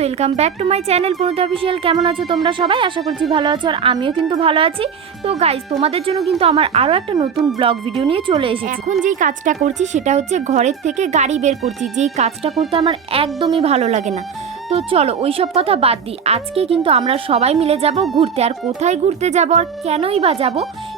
Welcome back to my channel Pranati official. কেমন আছো তোমরা সবাই? আশা করছি ভালো আছো, আর আমিও কিন্তু ভালো আছি। তো গাইজ, তোমাদের জন্য কিন্তু আমার আরও একটা নতুন ব্লগ ভিডিও নিয়ে চলে এসেছি। এখন যেই কাজটা করছি সেটা হচ্ছে ঘরের থেকে গাড়ি বের করছি, যেই কাজটা করতে আমার একদমই ভালো লাগে না। তো চলো ওইসব কথা বাদ দিই, আজকে কিন্তু আমরা সবাই মিলে যাব ঘুরতে। আর কোথায় ঘুরতে যাব আর কেনই বা যাব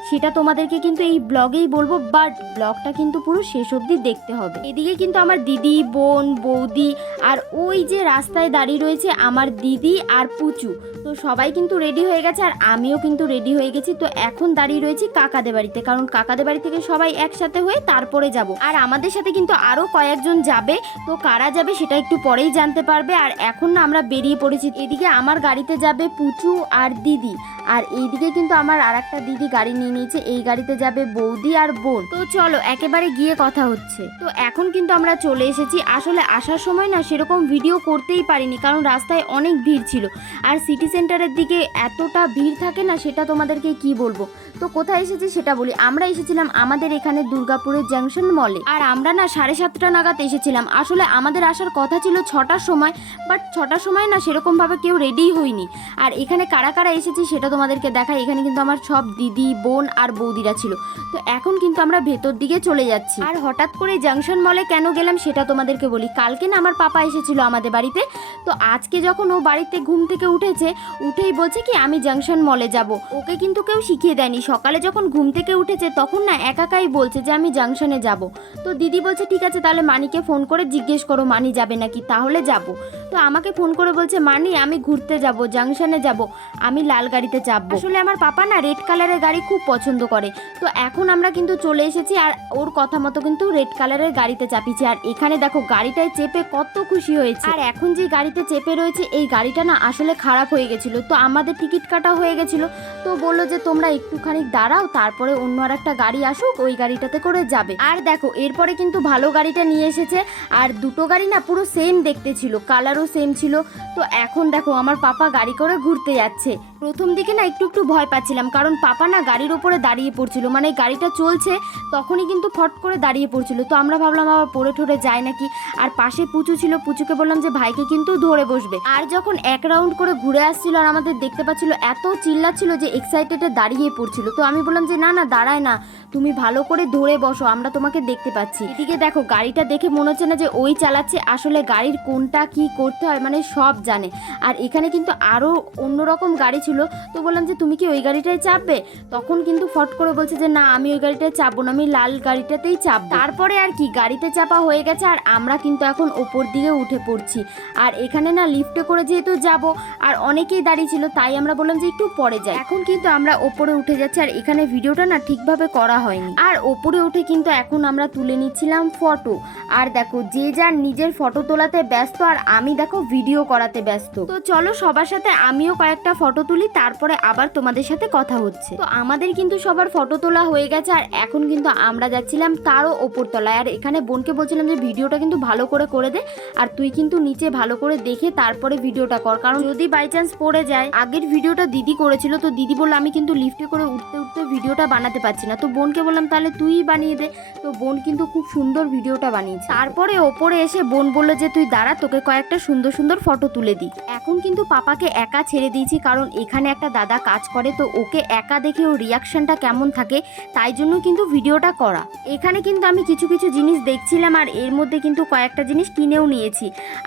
সেটা তোমাদেরকে কিন্তু এই ব্লগেই বলবো, বাট ব্লগটা কিন্তু পুরো শেষ অবধি দেখতে হবে। এদিকে কিন্তু আমার দিদি, বোন, বৌদি আর ওই যে রাস্তায় দাঁড়িয়ে রয়েছে আমার দিদি আর পুচু, তো সবাই কিন্তু রেডি হয়ে গেছে আর আমিও কিন্তু রেডি হয়ে গেছি। তো এখন দাঁড়িয়ে রয়েছি কাকাদের বাড়িতে, কারণ কাকাদের বাড়ি থেকে সবাই একসাথে হয়ে তারপরে যাব। আর আমাদের সাথে কিন্তু আরও কয়েকজন যাবে, তো কারা যাবে সেটা একটু পরেই জানতে পারবে। আর এখন না আমরা বেরিয়ে পড়েছি। এদিকে আমার গাড়িতে যাবে পুচু আর দিদি, আর এইদিকে কিন্তু আমার আর একটা দিদি গাড়ি নিয়ে নিয়েছে, এই গাড়িতে যাবে বৌদি আর বোন। তো চলো একেবারে গিয়ে কথা হচ্ছে। তো এখন কিন্তু আমরা চলে এসেছি। আসলে আসার সময় না সেরকম ভিডিও করতেই পারিনি, কারণ রাস্তায় অনেক ভিড় ছিল, আর সিটি সেন্টারের দিকে এতটা ভিড় থাকে না, সেটা তোমাদেরকে কি বলবো। তো কোথায় এসেছি সেটা বলি। আমরা এসেছিলাম আমাদের এখানে দুর্গাপুরের জাংশন মলে, আর আমরা না 7:30 নাগাদ এসেছিলাম। আসলে আমাদের আসার কথা ছিল 6টার সময়, বাট 6টার সময় না সেরকমভাবে কেউ রেডিই হয়নি। আর এখানে কারা কারা এসেছি সেটা তোমাদেরকে দেখাই। এখানে কিন্তু আমার সব দিদি, বোন আর বৌদিরা ছিল। তো এখন কিন্তু আমরা ভেতর দিকে চলে যাচ্ছি। আর হঠাৎ করে জাংশন মলে কেন গেলাম সেটা তোমাদেরকে বলি। কালকে না আমার পাপা এসেছিল আমাদের বাড়িতে, তো আজকে যখন ও বাড়িতে ঘুম থেকে উঠেছে, উঠেই বলছে কি আমি জাংশন মলে যাব। ওকে কিন্তু কেউ শিখিয়ে দেয়নি। সকালে যখন ঘুম থেকে উঠেছে তখন না একাই বলছে যে আমি জাংশনে যাব। তো দিদি বলছে ঠিক আছে, তাহলে মানিকে ফোন করে জিজ্ঞেস করো মানি যাবে নাকি, তাহলে যাব। তো আমাকে ফোন করে বলছে মানি আমি ঘুরতে যাব, জাংশনে যাব, আমি লাল গাড়িতে চাপবো। আসলে আমার পাপা না রেড কালারের গাড়ি খুব পছন্দ করে। তো এখন আমরা কিন্তু চলে এসেছি, আর ওর কথা মতো কিন্তু রেড কালারের গাড়িতে চাপিয়েছি। আর এখানে দেখো গাড়িটায় চেপে কত খুশি হয়েছে। আর এখন যে গাড়িতে চেপে রয়েছে এই গাড়িটা না আসলে খারাপ হয়ে গেছিল, তো আমাদের টিকিট কাটা হয়ে গেছিল। তো বললো যে তোমরা একটুখানি দাঁড়াও, তারপরে অন্য আর একটা গাড়ি আসুক, ওই গাড়িটাতে করে যাবে। আর দেখো এরপরে কিন্তু ভালো গাড়িটা নিয়ে এসেছে। আর দুটো গাড়ি না পুরো সেম দেখতে ছিল, কালারও সেম ছিল। তো এখন দেখো আমার পাপা গাড়ি করে ঘুরতে যাচ্ছে। প্রথম দিকে না একটু ভয় পাচ্ছিলাম, কারণ পাপা না গাড়ির ওপরে দাঁড়িয়ে পড়ছিল, মানে গাড়িটা চলছে তখনই কিন্তু ফট করে দাঁড়িয়ে পড়ছিল। তো আমরা ভাবলাম আবার পড়ে ঠরে যায় নাকি। আর পাশে পুচু ছিল, পুচুকে বললাম যে ভাইকে কিন্তু ধরে বসবে। আর যখন এক রাউন্ড করে ঘুরে আসছিল আর আমাদের দেখতে পাচ্ছিল, এত চিল্লাচ্ছিল যে এক্সাইটেডে দাঁড়িয়ে পড়ছিল। তো আমি বললাম যে না না দাঁড়ায় না, তুমি ভালো করে ধরে বসো, আমরা তোমাকে দেখতে পাচ্ছি। এদিকে দেখো গাড়িটা দেখে মনে হচ্ছে না যে ওই চালাচ্ছে, আসলে গাড়ির কোনটা কি করতে হয় মানে সব জানে। আর এখানে কিন্তু আরও অন্যরকম গাড়ি ছিল। তো বললাম যে তুমি কি ওই গাড়িটায় চাপবে, তখন কিন্তু ফট করে বলছে যে না আমি ওই গাড়িটায় চাপবো না, আমি লাল গাড়িটাতেই চাপ। তারপরে আর কি গাড়িতে চাপা হয়ে গেছে, আর আমরা কিন্তু এখন ওপর দিকে উঠে পড়ছি। আর এখানে না লিফটে করে যেহেতু যাব, আর অনেকেই দাঁড়িয়ে ছিল, তাই আমরা বললাম যে একটু পরে যাই। এখন কিন্তু আমরা ওপরে উঠে যাচ্ছি, আর এখানে ভিডিওটা না ঠিকভাবে করা হয়নি। আর ওপরে উঠে কিন্তু এখন আমরা তুলে নিচ্ছিলাম ফটো। আর দেখো যে যার নিজের ফটো তোলাতে ব্যস্ত, আর আমি দেখো ভিডিও করাতে ব্যস্ত। তো চলো সবার সাথে আমিও কয়েকটা ফটো তুলি, তারপরে আবার তোমাদের সাথে কথা হচ্ছে। তো আমাদের কিন্তু সবার ফটো তোলা হয়ে গেছে, আর এখন কিন্তু আমরা যাচ্ছিলাম তারও ওপর তলায়। আর এখানে বোনকে বলছিলাম যে ভিডিওটা কিন্তু ভালো করে দে, আর তুই কিন্তু নিচে ভালো করে দেখে তারপরে ভিডিওটা কর, কারণ যদি বাই চান্স পড়ে যায়। আগের ভিডিওটা দিদি করেছিল, তো দিদি বললো আমি কিন্তু লিফটে করে উঠতে উঠতে ভিডিওটা বানাতে পারছি না। তো বোনকে বললাম তাহলে তুই বানিয়ে দে। তো বোন কিন্তু খুব সুন্দর ভিডিওটা বানিয়েছে। তারপরে ওপরে এসে বোন বললো যে তুই দাঁড়া, তোকে কয়েকটা সুন্দর সুন্দর ফটো তুলে দিই। এখন কিন্তু পাপাকে একা ছেড়ে দিয়েছি, কারণ এখানে একটা দাদা কাজ করে, তো ওকে একা দেখে ওর রিয়াকশনটা কেমন থাকে, তাই জন্য কিন্তু ভিডিওটা করা। এখানে কিন্তু আমি কিছু কিছু জিনিস দেখছিলাম, আর এর মধ্যে কিন্তু কয়েকটা জিনিস কিনেও নিয়েছি।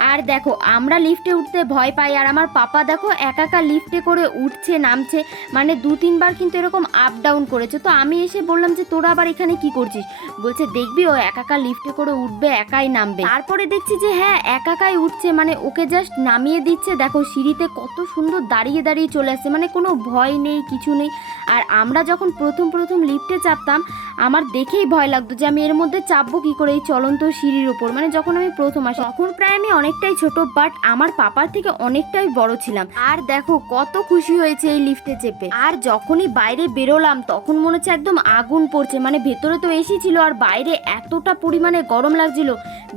আর দেখো আমরা লিফটে উঠতে ভয় পাই, আর আমার পাপা দেখো একা লিফটে করে উঠছে নামছে, মানে 2-3 বার কিন্তু এরকম আপ ডাউন করেছে। তো আমি এসে বললাম যে তোরা আবার এখানে কি করছিস, বলছে দেখবি ও একা লিফটে করে উঠবে, একাই নামবে। তারপরে দেখছি যে হ্যাঁ একাই উঠছে, মানে ওকে জাস্ট নামিয়ে দিচ্ছে। দেখো সিঁড়িতে কত সুন্দর দাঁড়িয়ে দাঁড়িয়ে চলে আসছে, মানে কোনো ভয় নেই কিছু নেই। আর আমরা যখন প্রথম লিফটে চাপতাম আমার দেখেই ভয় লাগতো যে আমি এর মধ্যে চাপবো কি করে এই চলন্ত সিঁড়ির ওপর। মানে যখন আমি প্রথম আসি তখন প্রায় আমি অনেকটাই ছোট, বাট আমার পাপার থেকে অনেকটাই বড় ছিলাম। আর দেখো কত খুশি হয়েছে এই লিফটে চেপে। আর যখনই বাইরে বেরোলাম তখন মনে হচ্ছে একদম আগুন পড়ছে, মানে ভেতরে তো এসি ছিল আর বাইরে এতটা পরিমাণে গরম লাগছিল,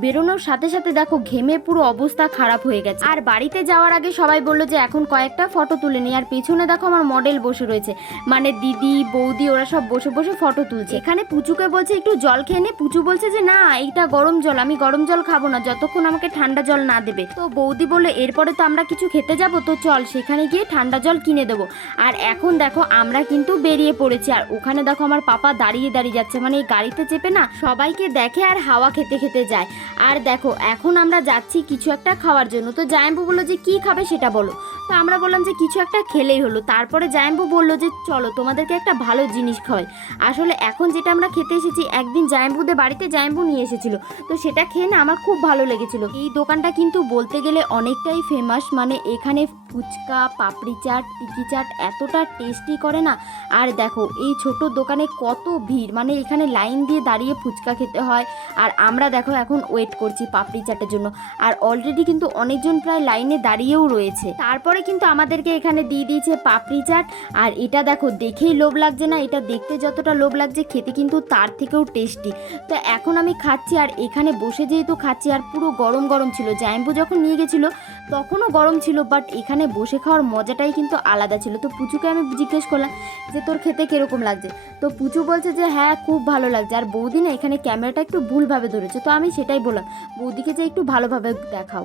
বেরোনোর সাথে সাথে দেখো ঘেমে পুরো অবস্থা খারাপ হয়ে গেছে। আর বাড়িতে যাওয়ার আগে সবাই বললো যে এখন কয়েকটা ফটো তুলে নিই। আর পেছনে দেখো আমার মডেল বসে রয়েছে, মানে দিদি বৌদি ওরা সব বসে বসে ফটো তুলছে। এখানে পুচুকে বলছে একটু জল খেয়ে নে, পুচু বলছে যে না এইটা গরম জল, আমি গরম জল খাবো না যতক্ষণ আমাকে ঠান্ডা জল না দেবে। তো বৌদি বললো এরপরে তো আমরা কিছু খেতে যাবো, তো চল সেখানে গিয়ে ঠান্ডা জল কিনে দেবো। আর এখন দেখো আমরা কিন্তু বেরিয়ে পড়েছি। আর ওখানে দেখো আমার পাপা দাঁড়িয়ে দাঁড়িয়ে যাচ্ছে, মানে এই গাড়িতে চেপে না সবাইকে দেখে আর হাওয়া খেতে খেতে যায়। আর দেখো এখন আমরা যাচ্ছি কিছু একটা খাওয়ার জন্য। তো জায়াম্বু বললো যে কি খাবে সেটা বলো। তো আমরা বললাম যে কিছু একটা খেলেই হলো। তারপরে জায়াম্বু বললো যে চলো তোমাদেরকে একটা ভালো জিনিস খাওয়াই। আসলে এখন যেটা আমরা খেতে এসেছি একদিন জায়াম্বুদের বাড়িতে জায়াম্বু নিয়ে এসেছিল, তো সেটা খেয়ে না আমার খুব ভালো লেগেছিল। এই দোকানটা কিন্তু বলতে গেলে অনেকটাই ফেমাস, মানে এখানে ফুচকা, পাপড়ি চাট, টিকি চাট এতটা টেস্টি করে না। আর দেখো এই ছোট দোকানে কত ভিড়, মানে এখানে লাইন দিয়ে দাঁড়িয়ে ফুচকা খেতে হয়। আর আমরা দেখো এখন ওয়েট করছি পাপড়ি চাটের জন্য। আর অলরেডি কিন্তু অনেকজন প্রায় লাইনে দাঁড়িয়েও রয়েছে। তারপরে কিন্তু আমাদেরকে এখানে দিয়ে দিয়েছে পাপড়ি চাট। আর এটা দেখো দেখেই লোভ লাগছে না, এটা দেখতে যতটা লোভ লাগছে খেতে কিন্তু তার থেকেও টেস্টি। তো এখন আমি খাচ্ছি, আর এখানে বসে যেহেতু খাচ্ছি আর পুরো গরম গরম ছিল। জায়াম্বু যখন নিয়ে গেছিলো তখনও গরম ছিল, বাট এখানে বসে খাওয়ার মজাটাই কিন্তু আলাদা ছিল। তো পুচুকে আমি জিজ্ঞেস করলাম যে তোর খেতে কীরকম লাগছে। তো পুচু বলছে যে হ্যাঁ খুব ভালো লাগছে। আর বৌদি না এখানে ক্যামেরাটা একটু ভুলভাবে ধরেছে, তো আমি সেটাই বললাম বৌদিকে যে একটু ভালোভাবে দেখাও।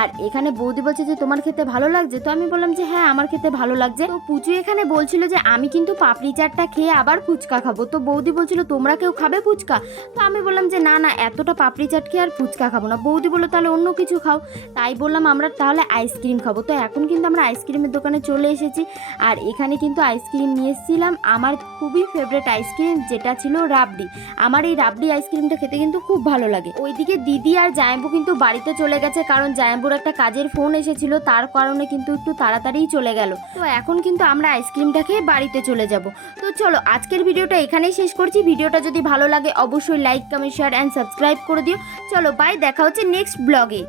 আর এখানে বৌদি বলছে যে তোমার খেতে ভালো লাগছে। তো আমি বললাম যে হ্যাঁ আমার খেতে ভালো লাগছে। তো পুচু এখানে বলছিল যে আমি কিন্তু পাপড়ি চাটটা খেয়ে আবার ফুচকা খাবো। তো বৌদি বলছিল তোমরা কেউ খাবে ফুচকা? তো আমি বললাম যে না না এতটা পাপড়ি চাট খেয়ে আর ফুচকা খাবো না। বৌদি বললো তাহলে অন্য কিছু খাও। তাই বললাম আমরা তাহলে আইসক্রিম খাবো। তো এখন কিন্তু আমরা আইসক্রিমের দোকানে চলে এসেছি। আর এখানে কিন্তু আইসক্রিম নিয়ে এসেছিলাম আমার খুবই ফেভারিট আইসক্রিম, যেটা ছিল রাবড়ি। আমার এই রাবড়ি আইসক্রিমটা খেতে কিন্তু খুব ভালো লাগে। ওইদিকে দিদি আর জায়াম্বু কিন্তু বাড়িতে চলে গেছে, কারণ জায়াম্বুর একটা কাজের ফোন এসেছিল, তার কারণে কিন্তু একটু তাড়াতাড়িই চলে গেল। তো এখন কিন্তু আমরা আইসক্রিমটা খেয়ে বাড়িতে চলে যাব। তো চলো আজকের ভিডিওটা এখানেই শেষ করছি। ভিডিওটা যদি ভালো লাগে অবশ্যই like, comment, share and subscribe করে দিও। চলো বাই, দেখা হচ্ছে নেক্সট ব্লগে।